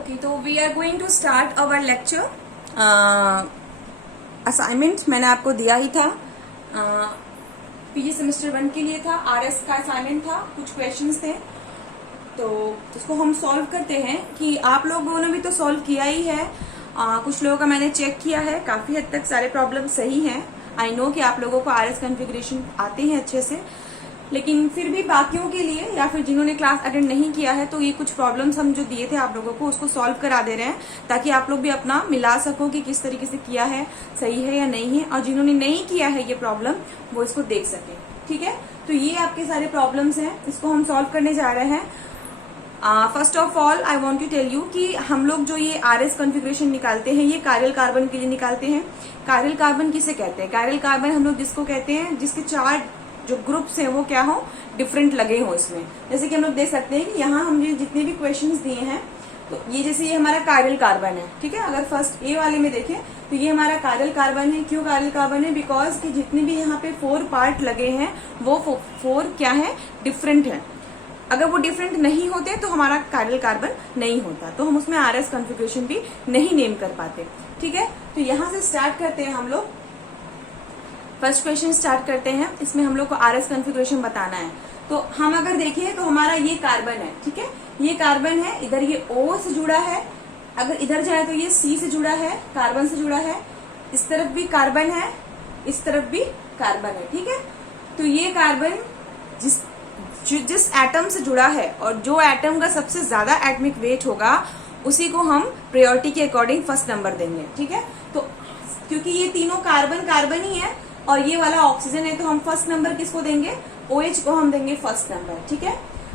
Okay, तो we are going to start our lecture. Assignment मैंने आपको दिया ही था, पीजी सेमेस्टर 1 के लिए था। आरएस का असाइनमेंट था, कुछ क्वेश्चंस थे, तो इसको हम सॉल्व करते हैं। कि आप लोगों ने भी तो सॉल्व किया ही है, कुछ लोगों का मैंने चेक किया है, काफी हद तक सारे प्रॉब्लम सही हैं। आई नो कि आप लोगों को आरएस कॉन्फ़िगरेशन आते हैं अच्छे से, लेकिन फिर भी बाकियों के लिए या फिर जिन्होंने क्लास अटेंड नहीं किया है, तो ये कुछ प्रॉब्लम्स हम जो दिए थे आप लोगों को उसको सॉल्व करा दे रहे हैं, ताकि आप लोग भी अपना मिला सको कि किस तरीके से किया है, सही है या नहीं है। और जिन्होंने नहीं किया है ये प्रॉब्लम, वो इसको देख सके। ठीक है, तो ये आपके सारे प्रॉब्लम्स हैं, इसको हम सॉल्व करने जा रहे हैं। First of all I want to tell you कि हम लोग जो ये आरएस कॉन्फ़िगरेशन निकालते हैं, ये कायरल कार्बन के लिए निकालते हैं। कायरल कार्बन किसे कहते हैं? कायरल कार्बन हम लोग जिसको कहते हैं जिसके 4 जो ग्रुप्स हैं वो क्या हो, डिफरेंट लगे हो इसमें। जैसे कि हम लोग देख सकते हैं कि यहाँ हमने जितने भी क्वेश्चंस दिए हैं, तो ये जैसे ये हमारा कायरल कार्बन है। ठीक है, अगर फर्स्ट ए वाले में देखें तो ये हमारा कायरल कार्बन है। क्यों कायरल कार्बन है? बिकॉज कि जितने भी यहाँ पे 4 पार्ट लगे हैं वो 4 क्या है, डिफरेंट है। अगर वो डिफरेंट नहीं होते तो हमारा कायरल कार्बन नहीं होता, तो हम उसमें आरएस कॉन्फ़िगरेशन भी नहीं नेम कर पाते। ठीक है, तो यहाँ से स्टार्ट करते हैं हम लोग। फर्स्ट क्वेश्चन स्टार्ट करते हैं। इसमें हम लोग को आरएस कॉन्फ़िगरेशन बताना है। तो हम अगर देखें तो हमारा ये कार्बन है। ठीक है, ये कार्बन है, इधर ये O से जुड़ा है, अगर इधर जाए तो ये C से जुड़ा है, कार्बन से जुड़ा है। इस तरफ भी कार्बन है, इस तरफ भी कार्बन है। ठीक है, तो ये कार्बन जिस एटम से जुड़ा है और जो एटम का सबसे ज्यादा एटमिक वेट होगा उसी को हम प्रायोरिटी के अकॉर्डिंग फर्स्ट नंबर देंगे। ठीक है, तो क्योंकि ये तीनों कार्बन कार्बन ही है और ये वाला ऑक्सीजन है, तो हम फर्स्ट नंबर किसको देंगे? OH को हम देंगे फर्स्ट नंबर। ठीक है,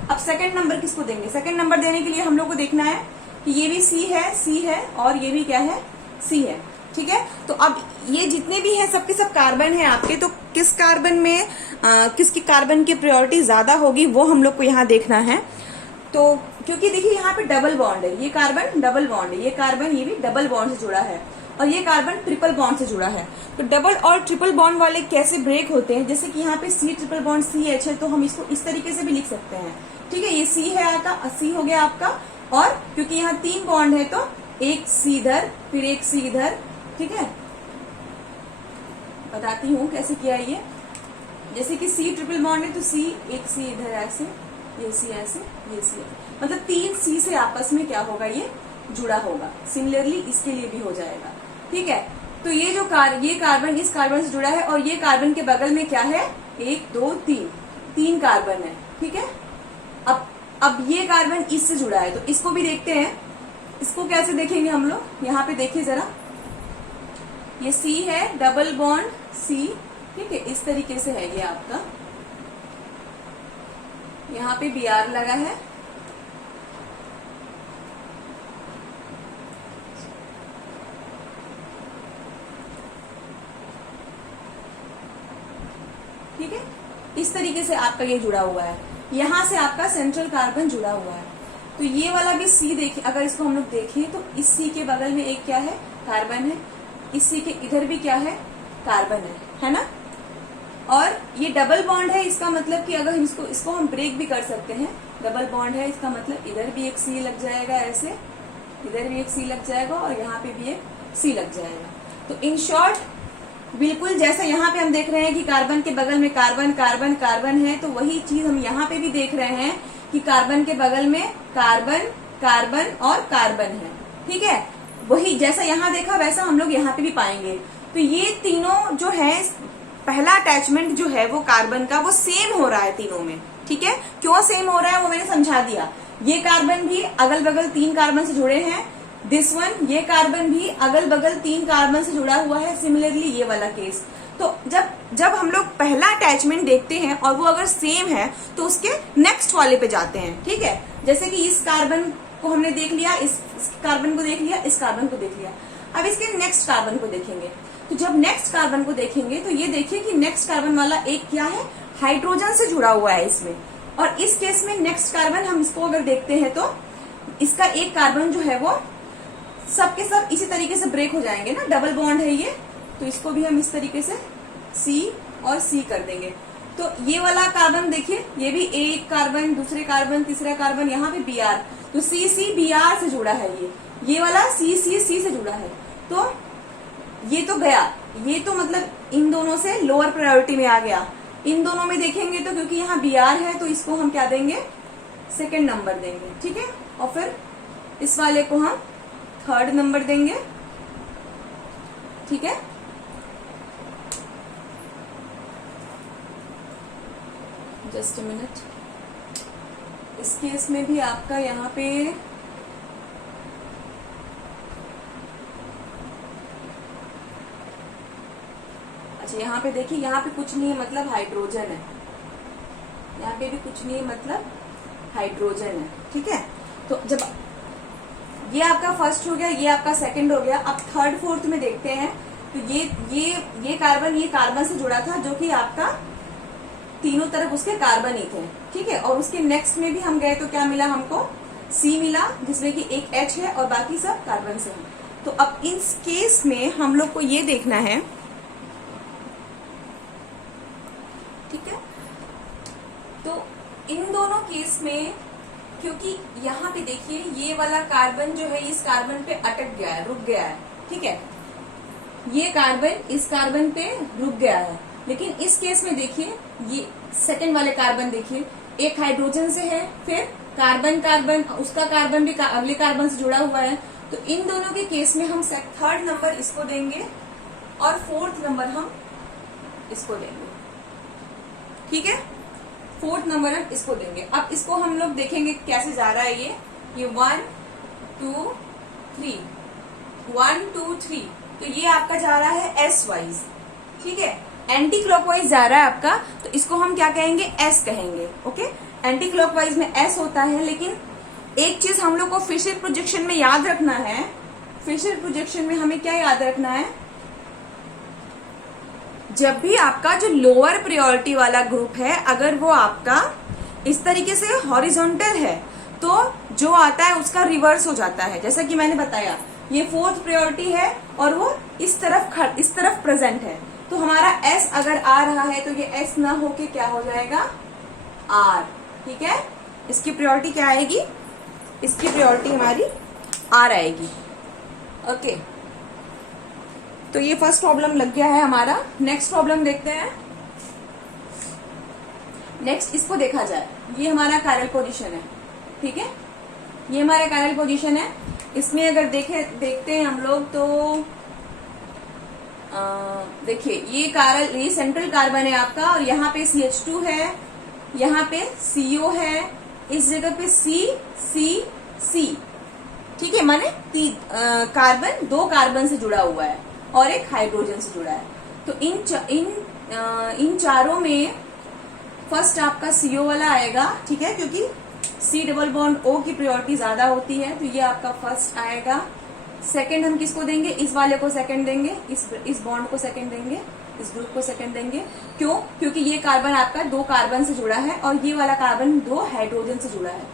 अब सेकंड नंबर किसको देंगे? सेकंड नंबर देने के लिए हम लोग को देखना है कि ये भी C है और ये भी क्या है, C है। ठीक है, तो अब ये जितने भी हैं सबके सब कार्बन है आपके, तो किस कार्बन में किसकी कार्बन की प्रायोरिटी ज्यादा होगी वो हम लोग को यहाँ देखना है। तो क्योंकि देखिए यहाँ पे डबल बॉन्ड है, ये कार्बन डबल बॉन्ड है, ये कार्बन ये भी डबल बॉन्ड से जुड़ा है और ये कार्बन ट्रिपल बॉन्ड से जुड़ा है। तो डबल और ट्रिपल बॉन्ड वाले कैसे ब्रेक होते हैं? जैसे कि यहाँ पे C ट्रिपल बॉन्ड CH है, तो हम इसको इस तरीके से भी लिख सकते हैं। ठीक है, ये C है आपका, C हो गया आपका, और क्योंकि यहाँ 3 बॉन्ड है तो एक C इधर फिर एक C इधर। ठीक है, बताती हूँ कैसे किया है ये। जैसे कि C ट्रिपल बॉन्ड है तो C, एक C इधर ऐसे, ये C ऐसे, ये C ऐसे, मतलब 3 C से आपस में क्या होगा, ये जुड़ा होगा। सिमिलरली इसके लिए भी हो जाएगा। ठीक है, तो ये जो ये कार्बन इस कार्बन से जुड़ा है और ये कार्बन के बगल में क्या है, 1 2 3 कार्बन है। ठीक है, अब ये कार्बन इससे जुड़ा है, तो इसको भी देखते हैं। इसको कैसे देखेंगे हम लोग? यहाँ पे देखिए जरा, ये C है, डबल बॉन्ड C। ठीक है, इस तरीके से है ये आपका, यहाँ पे Br लगा है। ठीक है, इस तरीके से आपका ये जुड़ा हुआ है, यहाँ से आपका सेंट्रल कार्बन जुड़ा हुआ है। तो ये वाला भी C देखिए, अगर इसको हम लोग देखें तो इस C के बगल में एक क्या है, कार्बन है, इस C के इधर भी क्या है, कार्बन है ना। और ये डबल बॉन्ड है, इसका मतलब कि अगर इसको हम ब्रेक भी कर सकते हैं। डबल बॉन्ड है, इसका मतलब इधर भी एक C लग जाएगा ऐसे, इधर भी एक C लग जाएगा और यहाँ पे भी एक C लग जाएगा। तो इन शॉर्ट बिल्कुल जैसा यहाँ पे हम देख रहे हैं कि कार्बन के बगल में कार्बन कार्बन कार्बन है, तो वही चीज हम यहाँ पे भी देख रहे हैं कि कार्बन के बगल में कार्बन कार्बन और कार्बन है। ठीक है, वही जैसा यहाँ देखा वैसा हम लोग यहाँ पे भी पाएंगे। तो ये तीनों जो है, पहला अटैचमेंट जो है वो कार्बन का, वो सेम हो रहा है तीनों में। ठीक है, क्यों सेम हो रहा है वो मैंने समझा दिया। ये कार्बन भी अगल बगल 3 कार्बन से जुड़े हैं, दिस वन, ये भी अगल बगल 3 कार्बन से जुड़ा हुआ है। सिमिलरली ये वाला केस, तो जब हम लोग पहला अटैचमेंट देखते हैं और वो अगर सेम है तो उसके नेक्स्ट वाले पे जाते हैं। ठीक है, जैसे कि इस कार्बन को हमने देख लिया, इस कार्बन को देख लिया, इस कार्बन को देख लिया, अब इसके नेक्स्ट कार्बन को देखेंगे। तो जब नेक्स्ट कार्बन को देखेंगे तो ये देखिए कि नेक्स्ट कार्बन वाला एक क्या है, हाइड्रोजन से जुड़ा हुआ है इसमें। और इस केस में नेक्स्ट कार्बन हम इसको अगर देखते हैं तो इसका एक कार्बन जो है वो सब के सब इसी तरीके से ब्रेक हो जाएंगे ना, डबल बॉन्ड है ये, तो इसको भी हम इस तरीके से C और C कर देंगे। तो ये वाला कार्बन देखिए, ये भी एक कार्बन, दूसरे कार्बन, तीसरा कार्बन, यहाँ पे Br, तो सी सी बी आर से जुड़ा है, ये वाला सी सी सी से जुड़ा है, तो ये तो गया, ये तो मतलब इन दोनों से लोअर प्रायोरिटी में आ गया। इन दोनों में देखेंगे तो क्योंकि यहाँ बी आर है तो इसको हम क्या देंगे, सेकंड नंबर देंगे, ठीक है। और फिर इस वाले को हम थर्ड नंबर देंगे, ठीक है। Just a minute. इस केस में भी आपका यहाँ पे अच्छा, यहाँ पे देखिए, यहाँ पे कुछ नहीं है मतलब हाइड्रोजन है, यहाँ पे भी कुछ नहीं है मतलब हाइड्रोजन है, ठीक है। तो जब ये आपका फर्स्ट हो गया, ये आपका सेकंड हो गया, अब थर्ड फोर्थ में देखते हैं तो ये कार्बन से जुड़ा था जो कि आपका तीनों तरफ उसके कार्बन ही थे, ठीक है। और उसके नेक्स्ट में भी हम गए तो क्या मिला हमको, सी मिला, जिसमें कि एक H है और बाकी सब कार्बन से है। तो अब इस केस में हम लोग को ये देखना है, ठीक है। तो इन दोनों केस में क्योंकि यहाँ पे देखिए ये वाला कार्बन जो है इस कार्बन पे अटक गया है, रुक गया है, ठीक है। ये कार्बन इस कार्बन पे रुक गया है, लेकिन इस केस में देखिए ये सेकंड वाले कार्बन देखिए, एक हाइड्रोजन से है, फिर कार्बन उसका कार्बन भी अगले कार्बन से जुड़ा हुआ है। तो इन दोनों के केस में हम थर्ड नंबर इसको देंगे और फोर्थ नंबर हम इसको देंगे, ठीक है। फोर्थ नंबर हम इसको देंगे। अब इसको हम लोग देखेंगे कैसे जा रहा है ये 1 2 3 1 2 3, तो ये आपका जा रहा है एस वाइज, ठीक है। एंटी क्लॉकवाइज जा रहा है आपका, तो इसको हम क्या कहेंगे, एस कहेंगे, ओके। एंटी क्लॉकवाइज में एस होता है, लेकिन एक चीज हम लोग को फिशर प्रोजेक्शन में याद रखना है। फिशर प्रोजेक्शन में हमें क्या याद रखना है, जब भी आपका जो लोअर प्रायोरिटी वाला ग्रुप है अगर वो आपका इस तरीके से हॉरिजॉन्टल है तो जो आता है उसका रिवर्स हो जाता है। जैसा कि मैंने बताया ये फोर्थ प्रायोरिटी है और वो इस तरफ प्रेजेंट है, तो हमारा एस अगर आ रहा है तो ये एस ना होके क्या हो जाएगा, आर, ठीक है। इसकी प्रायोरिटी क्या आएगी, इसकी प्रायोरिटी हमारी आर आएगी, ओके। तो ये फर्स्ट प्रॉब्लम लग गया है हमारा। नेक्स्ट प्रॉब्लम देखते हैं। नेक्स्ट इसको देखा जाए, ये हमारा कायरल पोजीशन है, ठीक है। ये हमारा कायरल पोजीशन है। इसमें अगर देखते हैं हम लोग तो देखिए ये सेंट्रल कार्बन है आपका और यहाँ पे CH2 है, यहाँ पे CO है, इस जगह पे C, ठीक है। माने कार्बन दो कार्बन से जुड़ा हुआ है और एक हाइड्रोजन से जुड़ा है। तो इन चारों में फर्स्ट आपका CO वाला आएगा, ठीक है, क्योंकि C डबल बॉन्ड O की प्रायोरिटी ज्यादा होती है, तो ये आपका फर्स्ट आएगा। सेकंड हम किसको देंगे, इस वाले को सेकंड देंगे, इस बॉन्ड को सेकंड देंगे, इस ग्रुप को सेकंड देंगे। क्यों, क्योंकि ये कार्बन आपका दो कार्बन से जुड़ा है और ये वाला कार्बन दो हाइड्रोजन से जुड़ा है,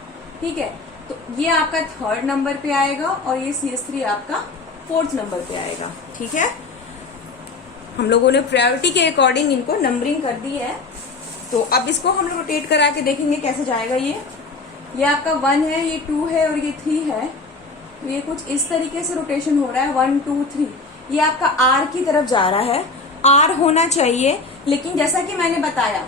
ठीक है। तो ये आपका थर्ड नंबर पे आएगा और ये CH3 आपका फोर्थ नंबर पे आएगा, ठीक है। हम लोगों ने प्रायोरिटी के अकॉर्डिंग इनको नंबरिंग कर दी है। तो अब इसको हम लोग रोटेट करा के देखेंगे कैसे जाएगा। ये आपका 1 है, ये 2 है और ये 3 है। तो ये कुछ इस तरीके से रोटेशन हो रहा है, 1 2 3। ये आपका आर की तरफ जा रहा है, आर होना चाहिए, लेकिन जैसा कि मैंने बताया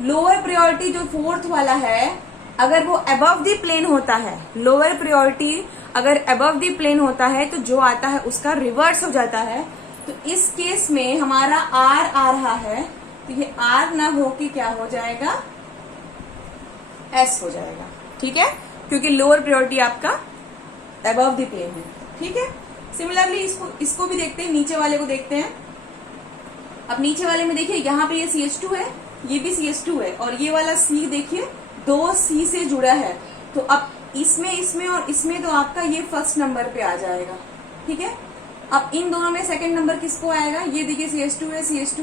लोअर प्रायोरिटी जो फोर्थ वाला है अगर वो अबव द प्लेन होता है, लोअर प्रायोरिटी अगर अबव द प्लेन होता है तो जो आता है उसका रिवर्स हो जाता है। तो इस केस में हमारा आर आ रहा है, तो ये आर ना हो के क्या हो जाएगा, एस हो जाएगा, ठीक है, क्योंकि लोअर प्रायोरिटी आपका अबव द प्लेन है, ठीक है। सिमिलरली इसको भी देखते हैं, नीचे वाले को देखते हैं। अब नीचे वाले में देखिए यहाँ पे ये CH2 है, ये भी CH2 है और ये वाला C देखिए दो C से जुड़ा है। तो अब इसमें और इसमें तो आपका ये फर्स्ट नंबर पे आ जाएगा, ठीक है। अब इन दोनों में सेकंड नंबर किसको आएगा, ये देखिए CH2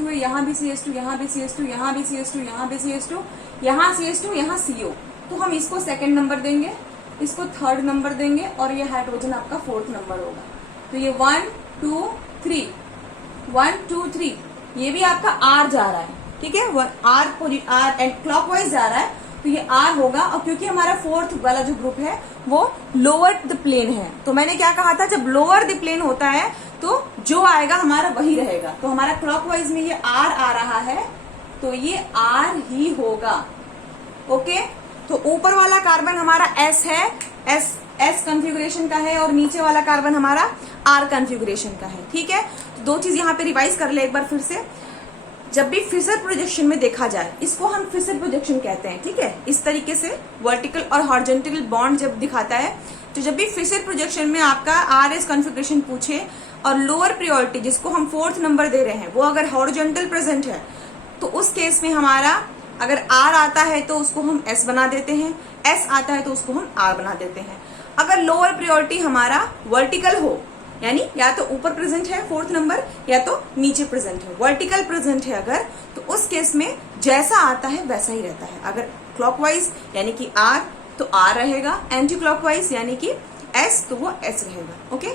है, यहाँ भी CH2, यहाँ भी CH2, यहाँ भी CH2, यहाँ भी CH2, यहाँ CH2, यहाँ CO। तो हम इसको सेकंड नंबर देंगे, इसको थर्ड नंबर देंगे और ये हाइड्रोजन आपका फोर्थ नंबर होगा। तो ये 1 2 3 1 2 3 ये भी आपका आर जा रहा है, ठीक है, आर एंड क्लॉकवाइज जा रहा है। तो ये R होगा। और क्योंकि हमारा फोर्थ वाला जो ग्रुप है वो लोअर द प्लेन है, तो मैंने क्या कहा था, जब लोअर द प्लेन होता है तो जो आएगा हमारा वही रहेगा। तो हमारा क्लॉकवाइज में ये R आ रहा है तो ये R ही होगा। ओके, तो ऊपर वाला कार्बन हमारा S है, S कॉन्फ़िगरेशन का है, और नीचे वाला कार्बन हमारा R कॉन्फ़िगरेशन का है। ठीक है, तो दो चीज यहाँ पे रिवाइज कर ले एक बार फिर से। जब भी फिशर प्रोजेक्शन में देखा जाए, इसको हम फिशर प्रोजेक्शन कहते हैं। ठीक है, इस तरीके से वर्टिकल और हॉरिजॉन्टल बॉन्ड जब दिखाता है, तो जब भी फिशर प्रोजेक्शन में आपका RS कॉन्फ़िगरेशन पूछे और लोअर प्रायोरिटी जिसको हम 4th नंबर दे रहे हैं वो अगर हॉरिजॉन्टल प्रेजेंट है, तो उस केस में हमारा अगर R आता है तो उसको हम S बना देते हैं, S आता है तो उसको हम R बना देते हैं। अगर लोअर प्रायोरिटी हमारा वर्टिकल हो, यानी या तो ऊपर प्रेजेंट है 4th नंबर या तो नीचे प्रेजेंट है, वर्टिकल प्रेजेंट है अगर, तो उस केस में जैसा आता है वैसा ही रहता है। अगर क्लॉकवाइज यानी कि R तो R रहेगा, एंटी क्लॉकवाइज यानी कि S तो वो S रहेगा। ओके,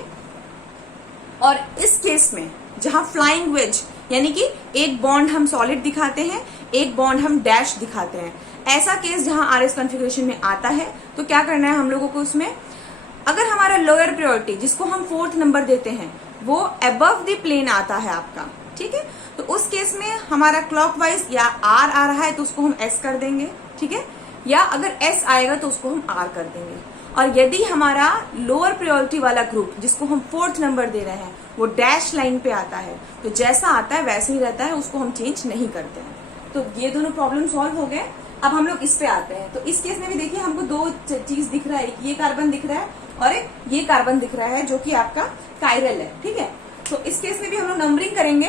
और इस केस में जहां फ्लाइंग वेज यानी कि एक बॉन्ड हम सॉलिड दिखाते हैं, एक बॉन्ड हम डैश दिखाते हैं, ऐसा केस जहां RS कॉन्फ़िगरेशन में आता है, तो क्या करना है हम लोगों को उसमें, अगर हमारा लोअर प्रायोरिटी जिसको हम 4th नंबर देते हैं वो अबव द प्लेन आता है आपका, ठीक है, तो उस केस में हमारा क्लॉकवाइज या R आ रहा है तो उसको हम S कर देंगे। ठीक है, या अगर S आएगा तो उसको हम R कर देंगे। और यदि हमारा लोअर प्रायोरिटी वाला ग्रुप जिसको हम 4th नंबर दे रहे हैं वो डैश लाइन पे आता है, तो जैसा आता है वैसे ही रहता है, उसको हम चेंज नहीं करते हैं। तो ये दोनों प्रॉब्लम सॉल्व हो गए। अब हम लोग इस पे आते हैं। तो इस केस में भी देखिए हमको दो चीज दिख रहा है, एक ये कार्बन दिख रहा है और एक ये कार्बन दिख रहा है जो कि आपका कायरल है। ठीक है, तो इस केस में भी हम लोग नंबरिंग करेंगे।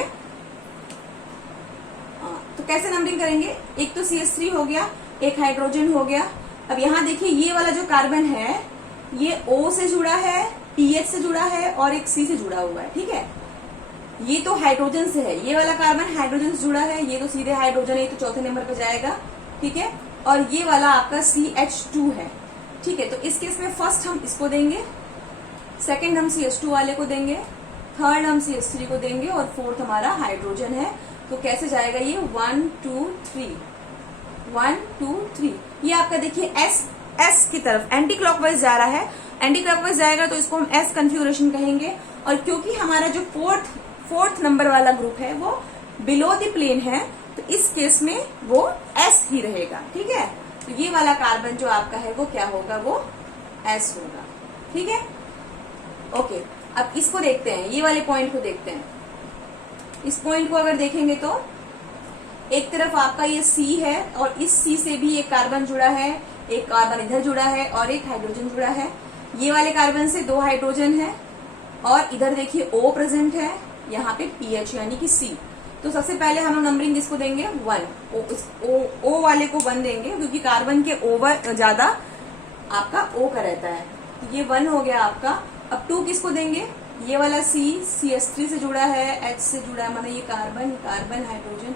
तो कैसे नंबरिंग करेंगे, एक तो CH3 हो गया, एक हाइड्रोजन हो गया। अब यहाँ देखिए ये वाला जो कार्बन है ये O से जुड़ा है, PH से जुड़ा है और एक C से जुड़ा हुआ है। ठीक है, ये तो हाइड्रोजन से है, ये वाला कार्बन हाइड्रोजन से जुड़ा है, ये तो सीधे हाइड्रोजन है, ये तो चौथे नंबर पे जाएगा। ठीक है, और ये वाला आपका CH2 है। ठीक है, तो इस केस में फर्स्ट हम इसको देंगे, सेकंड हम CH2 वाले को देंगे, थर्ड हम CH3 को देंगे और फोर्थ हमारा हाइड्रोजन है। तो कैसे जाएगा ये 1 2 3 1 2 3। ये आपका देखिए S की तरफ एंटी क्लॉकवाइज जा रहा है, एंटी क्लॉकवाइज जाएगा तो इसको हम S कॉन्फ़िगरेशन कहेंगे। और क्योंकि हमारा जो फोर्थ नंबर वाला ग्रुप है वो बिलो द प्लेन है, तो इस केस में वो S ही रहेगा। ठीक है, तो ये वाला कार्बन जो आपका है वो क्या होगा, वो S होगा। ठीक है, ओके, अब इसको देखते हैं, ये वाले पॉइंट को देखते हैं। इस पॉइंट को अगर देखेंगे तो एक तरफ आपका ये C है और इस C से भी एक कार्बन जुड़ा है, एक कार्बन इधर जुड़ा है और एक हाइड्रोजन जुड़ा है। ये वाले कार्बन से 2 हाइड्रोजन है और इधर देखिए O प्रेजेंट है, यहाँ पे PH यानी कि C। तो सबसे पहले हम लोग नंबरिंग इसको देंगे 1, O वाले को 1 देंगे क्योंकि कार्बन के ओवर ज्यादा आपका O का रहता है। तो ये 1 हो गया आपका। अब 2 किसको देंगे, ये वाला CH3 से जुड़ा है, H से जुड़ा है, मतलब ये कार्बन हाइड्रोजन।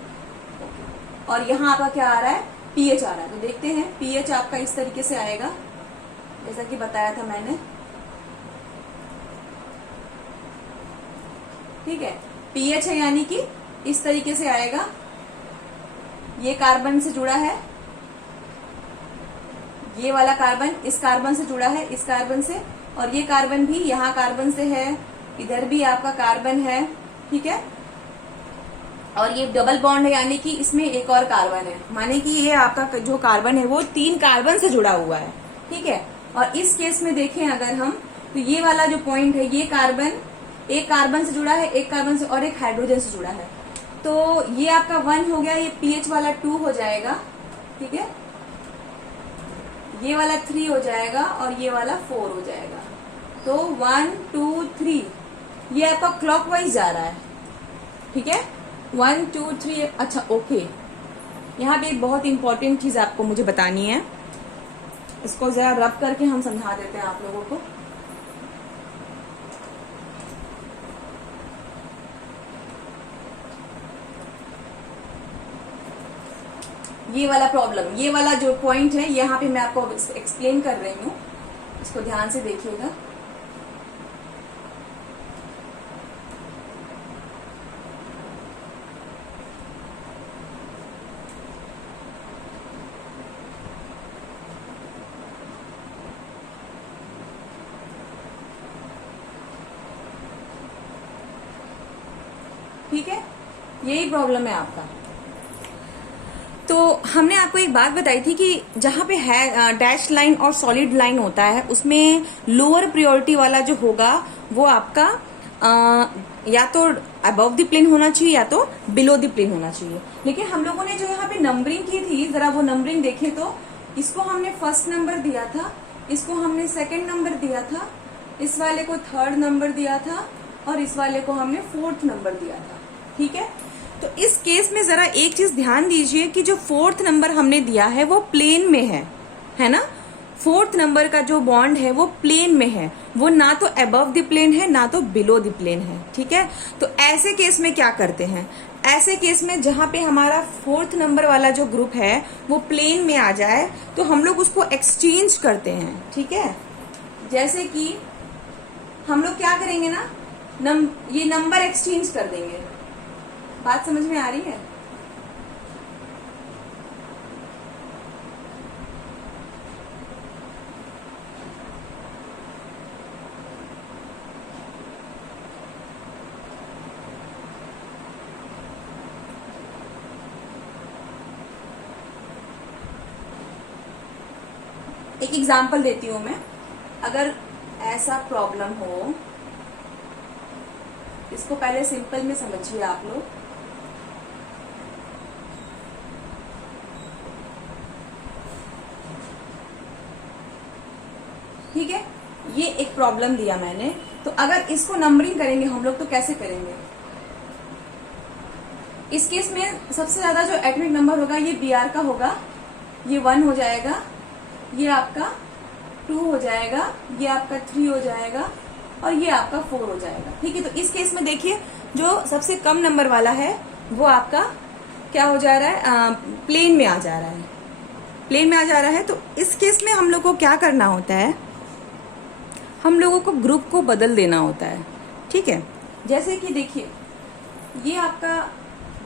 और यहाँ आपका क्या आ रहा है, PH आ रहा है। तो देखते हैं PH आपका इस तरीके से आएगा जैसा कि बताया था मैंने। ठीक है, PH है यानी कि इस तरीके से आएगा, ये कार्बन से जुड़ा है, ये वाला कार्बन इस कार्बन से जुड़ा है, इस कार्बन से, और ये कार्बन भी यहाँ कार्बन से है, इधर भी आपका कार्बन है। ठीक है, और ये डबल बॉन्ड है यानी कि इसमें एक और कार्बन है, माने कि ये आपका जो कार्बन है वो 3 कार्बन से जुड़ा हुआ है। ठीक है, और इस केस में देखें अगर हम, तो ये वाला जो पॉइंट है ये कार्बन एक कार्बन से जुड़ा है, एक कार्बन से और एक हाइड्रोजन से जुड़ा है। तो ये आपका 1 हो गया, ये PH वाला 2 हो जाएगा। ठीक है, ये वाला 3 हो जाएगा और ये वाला 4 हो जाएगा। तो 1 2 3 ये आपका क्लॉकवाइज जा रहा है। ठीक है, 1 2 3। अच्छा ओके, यहाँ पे एक बहुत इंपॉर्टेंट चीज आपको मुझे बतानी है, इसको जरा रब करके हम समझा देते हैं आप लोगों को। ये वाला प्रॉब्लम, ये वाला जो पॉइंट है यहाँ पे मैं आपको एक्सप्लेन कर रही हूँ, इसको ध्यान से देखिएगा। ठीक है, यही प्रॉब्लम है आपका। तो हमने आपको एक बात बताई थी कि जहां पे है डैश लाइन और सॉलिड लाइन होता है, उसमें लोअर प्रायोरिटी वाला जो होगा वो आपका या तो अबव द प्लेन होना चाहिए या तो बिलो द प्लेन होना चाहिए। लेकिन हम लोगों ने जो यहाँ पे नंबरिंग की थी, जरा वो नंबरिंग देखें तो इसको हमने फर्स्ट नंबर दिया था, इसको हमने सेकंड नंबर दिया था, इस वाले को थर्ड नंबर दिया था और इस वाले को हमने फोर्थ नंबर दिया था। ठीक है, तो इस केस में जरा एक चीज ध्यान दीजिए कि जो फोर्थ नंबर हमने दिया है वो प्लेन में है ना। फोर्थ नंबर का जो बॉन्ड है वो प्लेन में है, वो ना तो अबव द प्लेन है ना तो बिलो द प्लेन है। ठीक है, तो ऐसे केस में क्या करते हैं, ऐसे केस में जहां पे हमारा फोर्थ नंबर वाला जो ग्रुप है वो प्लेन में आ जाए तो हम लोग उसको एक्सचेंज करते हैं। ठीक है, जैसे कि हम लोग क्या करेंगे ना, ये नंबर एक्सचेंज कर देंगे। बात समझ में आ रही है? एक एग्जांपल देती हूं मैं। अगर ऐसा प्रॉब्लम हो, इसको पहले सिंपल में समझिए आप लोग। ठीक है, ये एक प्रॉब्लम दिया मैंने, तो अगर इसको नंबरिंग करेंगे हम लोग तो कैसे करेंगे? इस केस में सबसे ज्यादा जो एटॉमिक नंबर होगा ये Br का होगा, ये 1 हो जाएगा, ये आपका 2 हो जाएगा, ये आपका 3 हो जाएगा और ये आपका 4 हो जाएगा। ठीक है, तो इस केस में देखिए जो सबसे कम नंबर वाला है वो आपका क्या हो जा रहा है, प्लेन में आ जा रहा है, प्लेन में आ जा रहा है। तो इस केस में हम लोग को क्या करना होता है, हम लोगों को ग्रुप को बदल देना होता है। ठीक है, जैसे कि देखिए ये आपका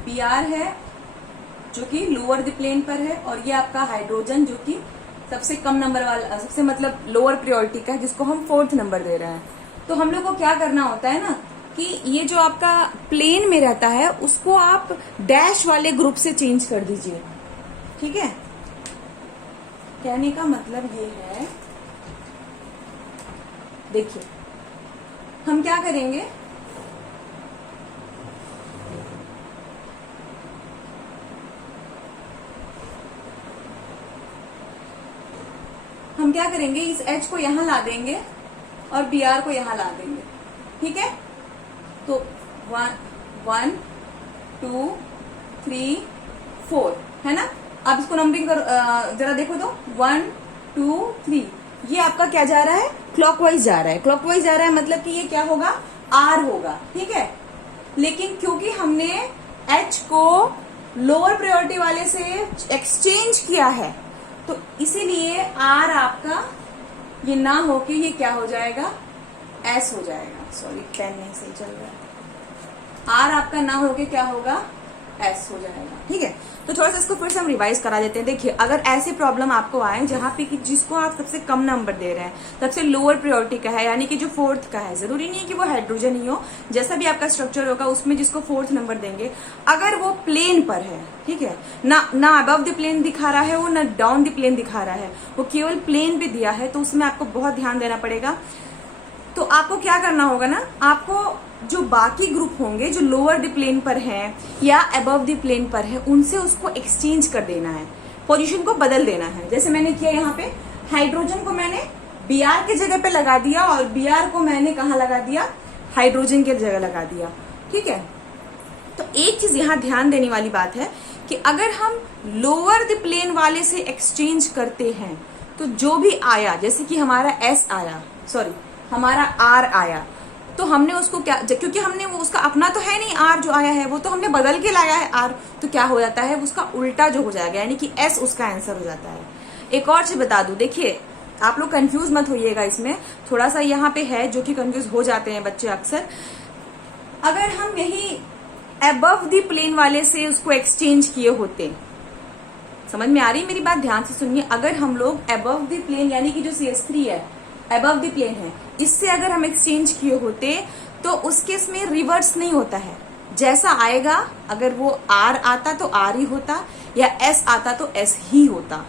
Br है जो कि लोअर द प्लेन पर है और ये आपका हाइड्रोजन जो कि सबसे कम नंबर वाला, सबसे मतलब लोअर प्रायोरिटी का है, जिसको हम फोर्थ नंबर दे रहे हैं। तो हम लोग को क्या करना होता है ना कि ये जो आपका प्लेन में रहता है उसको आप डैश वाले ग्रुप से चेंज कर दीजिए। ठीक है, कहने का मतलब ये है, देखिए हम क्या करेंगे, हम क्या करेंगे, इस H को यहां ला देंगे और Br को यहां ला देंगे। ठीक है, तो 1 2 3 4 है ना। अब इसको नंबरिंग कर जरा देखो तो 1 2 3, ये आपका क्या जा रहा है, क्लॉकवाइज जा रहा है, क्लॉकवाइज जा रहा है, मतलब कि ये क्या होगा, R होगा। ठीक है, लेकिन क्योंकि हमने H को लोअर प्रायोरिटी वाले से एक्सचेंज किया है तो इसीलिए R आपका ये ना होके ये क्या हो जाएगा, S हो जाएगा। सॉरी पेन नहीं सही चल रहा है। R आपका ना होके क्या होगा, S हो जाएगा। ठीक है, तो थोड़ा सा इसको फिर से हम रिवाइज करा देते हैं। देखिए अगर ऐसे प्रॉब्लम आपको आए जहां पे कि जिसको आप सबसे कम नंबर दे रहे हैं, सबसे लोअर प्रायोरिटी का है, यानी कि जो फोर्थ का है, जरूरी नहीं है कि वो हाइड्रोजन ही हो, जैसा भी आपका स्ट्रक्चर होगा उसमें जिसको फोर्थ नंबर देंगे, अगर वो प्लेन पर है, ठीक है ना अबव द प्लेन दिखा रहा है वो, ना डाउन द प्लेन दिखा रहा है, वो केवल प्लेन पे दिया है, तो उसमें आपको बहुत ध्यान देना पड़ेगा। तो आपको क्या करना होगा ना, आपको जो बाकी ग्रुप होंगे जो लोअर द प्लेन पर हैं या अबव द प्लेन पर है, उनसे उसको एक्सचेंज कर देना है, पोजीशन को बदल देना है। जैसे मैंने किया यहाँ पे, हाइड्रोजन को मैंने Br की जगह पे लगा दिया और Br को मैंने कहाँ लगा दिया, हाइड्रोजन की जगह लगा दिया। ठीक है, तो एक चीज यहाँ ध्यान देने वाली बात है कि अगर हम लोअर द प्लेन वाले से एक्सचेंज करते हैं तो जो भी आया, जैसे कि हमारा S आया, सॉरी हमारा R आया, तो हमने उसको क्या, क्योंकि हमने वो उसका अपना तो है नहीं, R जो आया है वो तो हमने बदल के लाया है R, तो क्या हो जाता है, उसका उल्टा जो हो जाएगा, यानी कि S उसका आंसर हो जाता है। एक और चीज बता दूं, देखिए आप लोग कंफ्यूज मत होइएगा, इसमें थोड़ा सा यहाँ पे है जो कि कंफ्यूज हो जाते हैं बच्चे अक्सर। अगर हम यही अबव द प्लेन वाले से उसको एक्सचेंज किए होते, समझ में आ रही मेरी बात, ध्यान से सुनिए, अगर हम लोग अबव द प्लेन यानी कि जो CH3 है अबव द प्लेन है, इससे अगर हम एक्सचेंज किए होते तो उस केस में रिवर्स नहीं होता है, जैसा आएगा, अगर वो आर आता तो आर ही होता, या एस आता तो एस ही होता।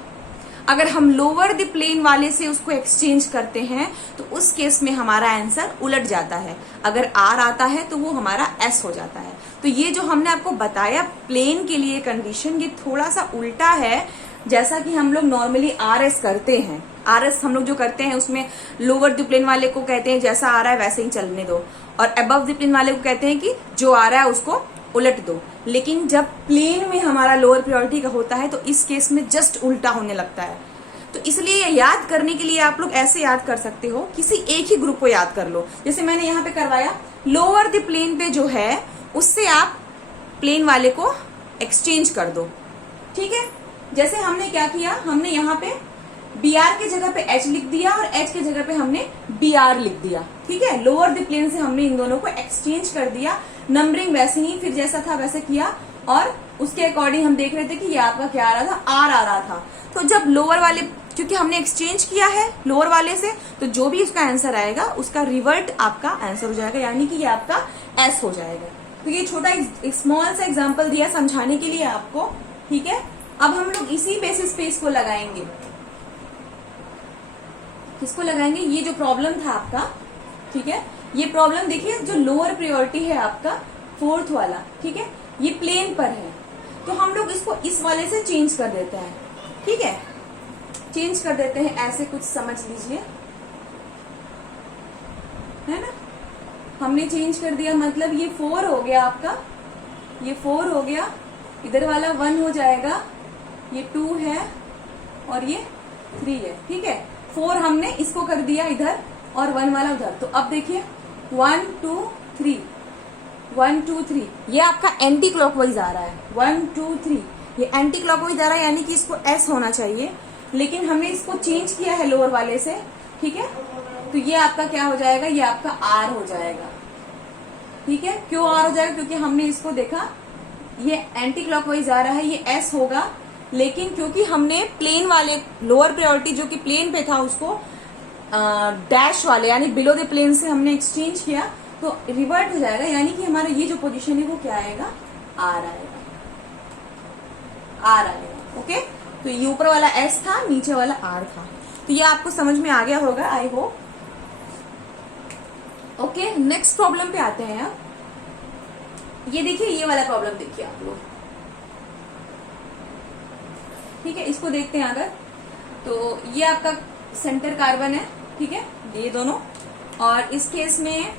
अगर हम लोअर द प्लेन वाले से उसको एक्सचेंज करते हैं तो उस केस में हमारा आंसर उलट जाता है। अगर आर आता है तो वो हमारा एस हो जाता है। तो ये जो हमने आपको बताया प्लेन के लिए कंडीशन, ये थोड़ा सा उल्टा है जैसा कि हम लोग नॉर्मली आर एस करते हैं। आर एस हम लोग जो करते हैं उसमें लोअर द प्लेन वाले को कहते हैं जैसा आ रहा है वैसे ही चलने दो, और अबव द प्लेन वाले को कहते हैं कि जो आ रहा है उसको उलट दो। लेकिन जब प्लेन में हमारा लोअर प्रायोरिटी का होता है तो इस केस में जस्ट उल्टा होने लगता है। तो इसलिए याद करने के लिए आप लोग ऐसे याद कर सकते हो, किसी एक ही ग्रुप को याद कर लो। जैसे मैंने यहाँ पे करवाया, लोअर द प्लेन पे जो है उससे आप प्लेन वाले को एक्सचेंज कर दो, ठीक है। जैसे हमने क्या किया, हमने यहाँ पे बी आर के जगह पे एच लिख दिया और एच के जगह पे हमने बी आर लिख दिया, ठीक है। लोअर द प्लेन से हमने इन दोनों को एक्सचेंज कर दिया, नंबरिंग वैसे ही फिर जैसा था वैसे किया, और उसके अकॉर्डिंग हम देख रहे थे कि ये आपका क्या आ रहा था, आर आ रहा था। तो जब लोअर वाले, क्योंकि हमने एक्सचेंज किया है लोअर वाले से, तो जो भी उसका आंसर आएगा उसका रिवर्ट आपका आंसर हो जाएगा, यानी कि ये आपका एस हो जाएगा। तो ये छोटा एक स्मॉल सा एग्जांपल दिया समझाने के लिए आपको, ठीक है। अब हम लोग इसी बेसिस पे इसको लगाएंगे। किसको लगाएंगे, ये जो प्रॉब्लम था आपका, ठीक है। ये प्रॉब्लम देखिए, जो लोअर प्रायोरिटी है आपका फोर्थ वाला, ठीक है, ये प्लेन पर है, तो हम लोग इसको इस वाले से चेंज कर देते हैं, ठीक है। चेंज कर देते हैं, ऐसे कुछ समझ लीजिए, है ना। हमने चेंज कर दिया, मतलब ये 4 हो गया आपका, ये 4 हो गया, इधर वाला 1 हो जाएगा, ये 2 है और ये 3 है, ठीक है। 4 हमने इसको कर दिया इधर और 1 वाला उधर। तो अब देखिए 1 2 3, 1 2 3, ये आपका एंटी क्लॉकवाइज आ रहा है। 1 2 3 ये एंटी क्लॉकवाइज आ रहा है, यानी कि इसको एस होना चाहिए, लेकिन हमने इसको चेंज किया है लोअर वाले से, ठीक है। तो ये आपका क्या हो जाएगा, ये आपका आर हो जाएगा, ठीक है। क्यों आर हो जाएगा, क्योंकि हमने इसको देखा ये एंटी क्लॉकवाइज आ रहा है, ये एस होगा, लेकिन क्योंकि हमने प्लेन वाले लोअर प्रायोरिटी जो कि प्लेन पे था उसको डैश वाले यानी बिलो द प्लेन से हमने एक्सचेंज किया, तो रिवर्ट हो जाएगा, यानी कि हमारा ये जो पोजीशन है वो क्या आएगा, आर आएगा, आर आएगा, ओके। तो ये ऊपर वाला एस था, नीचे वाला आर था। तो ये आपको समझ में आ गया होगा, I hope, okay. Next problem पे आते हैं आप। ये देखिए, ये वाला प्रॉब्लम देखिए आप लोग, ठीक है। इसको देखते हैं अगर, तो ये आपका सेंटर कार्बन है, ठीक है, ये दोनों, और इस केस में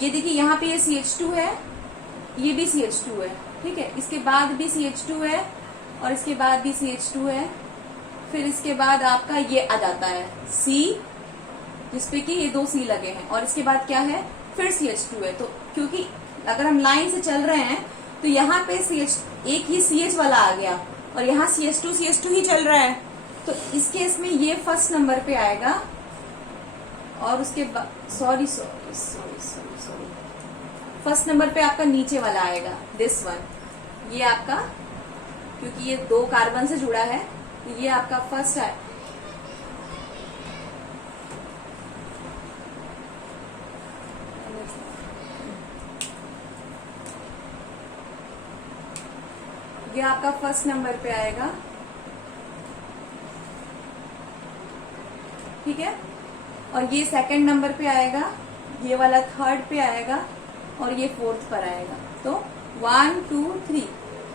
ये देखिए यहाँ पे ये CH2 है, ये भी CH2 है, ठीक है। इसके बाद भी CH2 है और इसके बाद भी CH2 है, फिर इसके बाद आपका ये आ जाता है C, जिसपे कि ये 2 C लगे हैं, और इसके बाद क्या है, फिर CH2 है। तो क्योंकि अगर हम लाइन से चल रहे हैं तो यहाँ पे एक ही CH वाला आ गया और यहाँ CH2 ही चल रहा है, तो इस केस में ये फर्स्ट नंबर पे आएगा, और उसके बाद सॉरी फर्स्ट नंबर पे आपका नीचे वाला आएगा, दिस वन, ये आपका, क्योंकि ये 2 कार्बन से जुड़ा है, तो ये आपका फर्स्ट है। ये आपका फर्स्ट नंबर पे आएगा, ठीक है, और ये सेकंड नंबर पे आएगा, ये वाला थर्ड पे आएगा, और ये फोर्थ पर आएगा। तो 1 2 3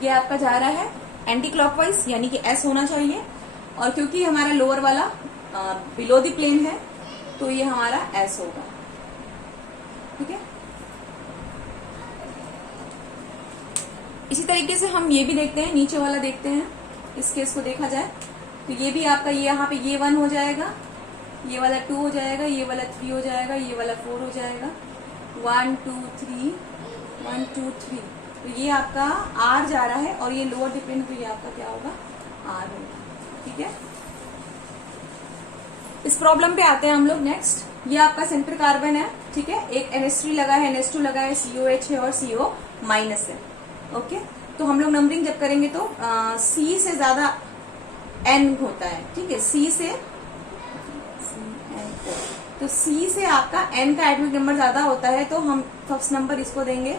ये आपका जा रहा है एंटी क्लॉकवाइज, यानी कि एस होना चाहिए, और क्योंकि हमारा लोअर वाला बिलो द प्लेन है तो ये हमारा एस होगा, ठीक है। इसी तरीके से हम ये भी देखते हैं, नीचे वाला देखते हैं, इस केस को देखा जाए तो ये भी आपका, ये यहाँ पे ये 1 हो जाएगा, ये वाला 2 हो जाएगा, ये वाला 3 हो जाएगा, ये वाला 4 हो जाएगा, 1 2 3 1 2 3, तो ये आपका आर जा रहा है, और ये लोअर डिपेंड, तो ये आपका क्या होगा, आर होगा, ठीक है। इस प्रॉब्लम पे आते हैं हम लोग नेक्स्ट। ये आपका सेंटर कार्बन है, ठीक है, एक NH3 लगा है, NH2 लगा है, COH है और CO माइनस है, ओके। तो हम लोग नंबरिंग जब करेंगे तो C से ज्यादा N होता है, ठीक है, C से तो C से आपका N का एटॉमिक नंबर ज्यादा होता है, तो हम फर्स्ट नंबर इसको देंगे,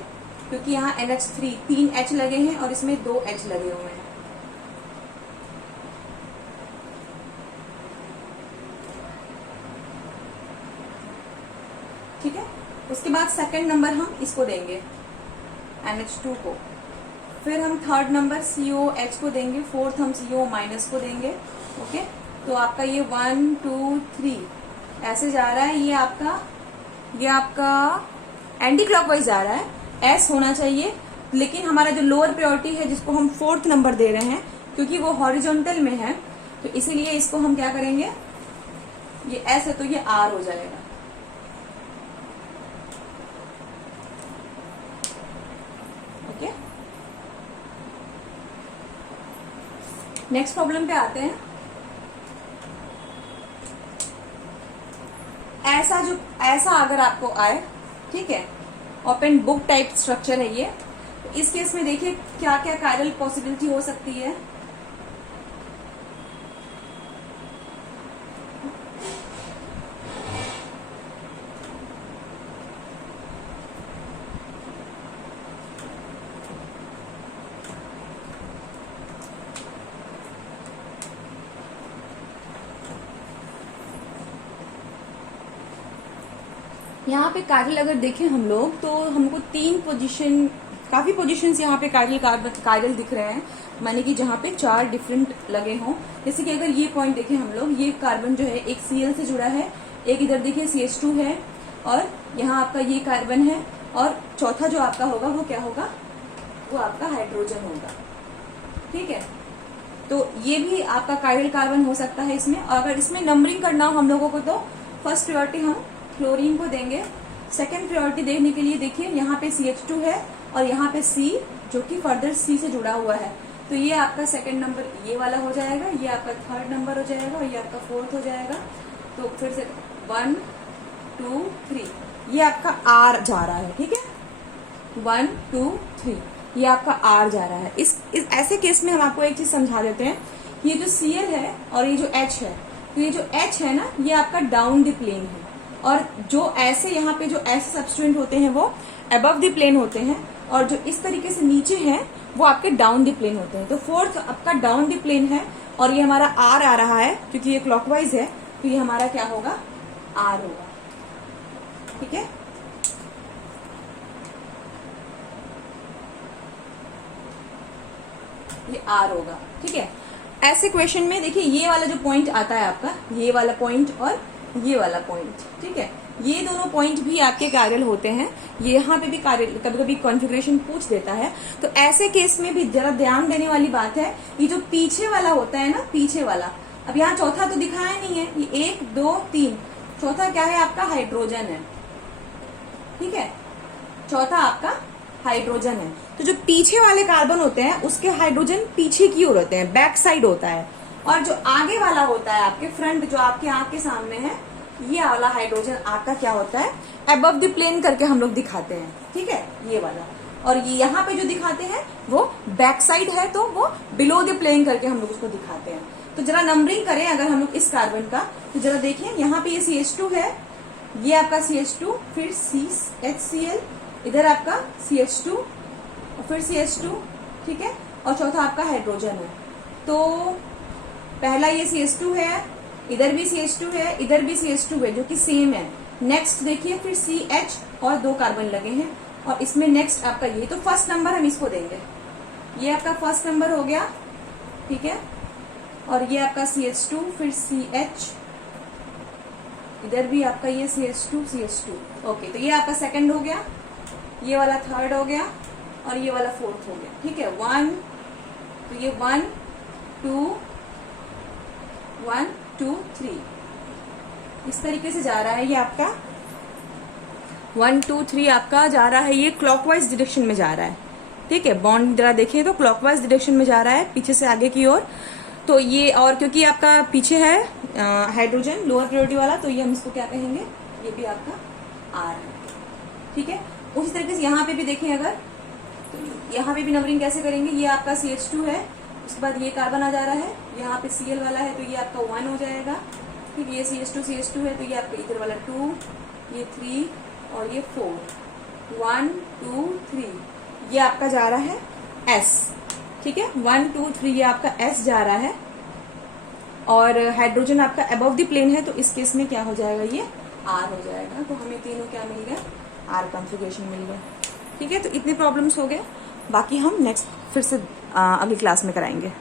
क्योंकि यहाँ NH3 3 H लगे हैं और इसमें 2 H लगे हुए हैं। ठीक है, उसके बाद सेकंड नंबर हम इसको देंगे NH2 को, फिर हम थर्ड नंबर COH को देंगे, फोर्थ हम CO माइनस को देंगे। ओके, तो आपका ये 1 2 3 ऐसे जा रहा है। ये आपका एंटी क्लॉकवाइज जा रहा है, S होना चाहिए, लेकिन हमारा जो लोअर प्रायोरिटी है जिसको हम फोर्थ नंबर दे रहे हैं, क्योंकि वो हॉरिजॉन्टल में है, तो इसीलिए इसको हम क्या करेंगे, ये S है तो ये R हो जाएगा। ओके, नेक्स्ट प्रॉब्लम पे आते हैं। ऐसा अगर आपको आए, ठीक है, ओपन बुक टाइप स्ट्रक्चर है ये, तो इस केस में देखिए क्या क्या कायरल पॉसिबिलिटी हो सकती है। यहाँ पे कायरल अगर देखें हम लोग तो हमको 3 पोजीशन, काफी पोजीशंस यहाँ पे कायरल दिख रहे हैं, माने कि जहाँ पे 4 डिफरेंट लगे हों। जैसे कि अगर ये पॉइंट देखें हम लोग, ये कार्बन जो है एक Cl से जुड़ा है, एक इधर देखिए CH2 है, और यहाँ आपका ये कार्बन है, और चौथा जो आपका होगा वो क्या होगा, वो आपका हाइड्रोजन होगा। ठीक है, तो ये भी आपका कायरल कार्बन हो सकता है इसमें। और अगर इसमें नंबरिंग करना हो हम लोगों को तो फर्स्ट प्रायोरिटी हम क्लोरीन को देंगे। सेकेंड प्रायोरिटी देखने के लिए देखिए यहाँ पे CH2 है और यहाँ पे C जो कि फर्दर C से जुड़ा हुआ है, तो ये आपका सेकेंड नंबर ये वाला हो जाएगा, ये आपका थर्ड नंबर हो जाएगा और ये आपका फोर्थ हो जाएगा। तो फिर से 1 2 3 ये आपका R जा रहा है। ठीक है, 1 2 3 ये आपका R जा रहा है। इस ऐसे केस में हम आपको एक चीज समझा देते हैं, ये जो Cl है और ये जो H है, तो ये जो H है ना, ये आपका डाउन द प्लेन है, और जो ऐसे यहाँ पे जो ऐसे सब्सटेंट होते हैं वो अबव द प्लेन होते हैं, और जो इस तरीके से नीचे हैं वो आपके डाउन द प्लेन होते हैं। तो फोर्थ आपका डाउन द प्लेन है और ये हमारा R आ रहा है, क्योंकि ये क्लॉकवाइज है, तो ये हमारा क्या होगा, R होगा। ठीक है, ये R होगा। ठीक है, ऐसे क्वेश्चन में देखिए ये वाला जो पॉइंट आता है आपका, ये वाला पॉइंट और ये वाला पॉइंट, ठीक है, ये दोनों पॉइंट भी आपके कायरल होते हैं। ये यहाँ पे भी कायरल, कभी कभी कॉन्फ़िगरेशन पूछ देता है, तो ऐसे केस में भी जरा ध्यान देने वाली बात है, ये जो पीछे वाला होता है ना, पीछे वाला, अब यहाँ चौथा तो दिखाया नहीं है, ये 1 2 3, चौथा क्या है आपका, हाइड्रोजन है। ठीक है, चौथा आपका हाइड्रोजन है। तो जो पीछे वाले कार्बन होते हैं उसके हाइड्रोजन पीछे की ओर होते हैं, बैक साइड होता है, और जो आगे वाला होता है आपके फ्रंट, जो आपके आंख के सामने है, ये वाला हाइड्रोजन आपका क्या होता है, अबव द प्लेन करके हम लोग दिखाते हैं। ठीक है, ये वाला, और ये यहाँ पे जो दिखाते हैं वो बैक साइड है, तो वो बिलो द प्लेन करके हम लोग उसको दिखाते हैं। तो जरा नंबरिंग करें अगर हम लोग इस कार्बन का, तो जरा देखिए यहाँ पे ये CH2 है, ये आपका CH2, फिर HCl, इधर आपका CH2 और फिर CH2, ठीक है, और चौथा आपका हाइड्रोजन है। तो पहला ये CH2 है, इधर भी CH2 है, इधर भी CH2 है, जो कि सेम है। नेक्स्ट देखिए फिर CH और 2 कार्बन लगे हैं, और इसमें नेक्स्ट आपका ये, तो फर्स्ट नंबर हम इसको देंगे, ये आपका फर्स्ट नंबर हो गया। ठीक है, और ये आपका CH2, फिर CH, इधर भी आपका ये CH2। ओके, तो ये आपका सेकंड हो गया, ये वाला थर्ड हो गया, और ये वाला फोर्थ हो गया। ठीक है, 1, तो ये 1 2 3 इस तरीके से जा रहा है, ये आपका 1 2 3 आपका जा रहा है, ये क्लॉकवाइज डायरेक्शन में जा रहा है। ठीक है, बॉन्ड जरा देखिए तो क्लॉकवाइज डायरेक्शन में जा रहा है, पीछे से आगे की ओर। तो ये, और क्योंकि आपका पीछे है हाइड्रोजन लोअर प्रायोरिटी वाला, तो ये हम इसको क्या कहेंगे, ये भी आपका R है। ठीक है, उसी तरीके से यहाँ पे भी देखें अगर, तो यहाँ पे भी नंबरिंग कैसे करेंगे, ये आपका CH2 है, उसके बाद ये कार्बन आ जा रहा है, यहाँ पे Cl वाला है, तो ये आपका 1 हो जाएगा। फिर ये CH2 है, तो ये आपका इधर वाला 2, ये 3 और ये 4, 1 2 3, ये आपका जा रहा है S, ठीक है, 1 2 3 ये आपका S जा रहा है, और हाइड्रोजन आपका अबव द प्लेन है, तो इस केस में क्या हो जाएगा, ये R हो जाएगा। तो हमें तीनों क्या मिल गया, R कॉन्फ़िगरेशन मिल गया, ठीक है। तो इतने प्रॉब्लम्स हो गए, बाकी हम नेक्स्ट फिर से अगली क्लास में कराएंगे।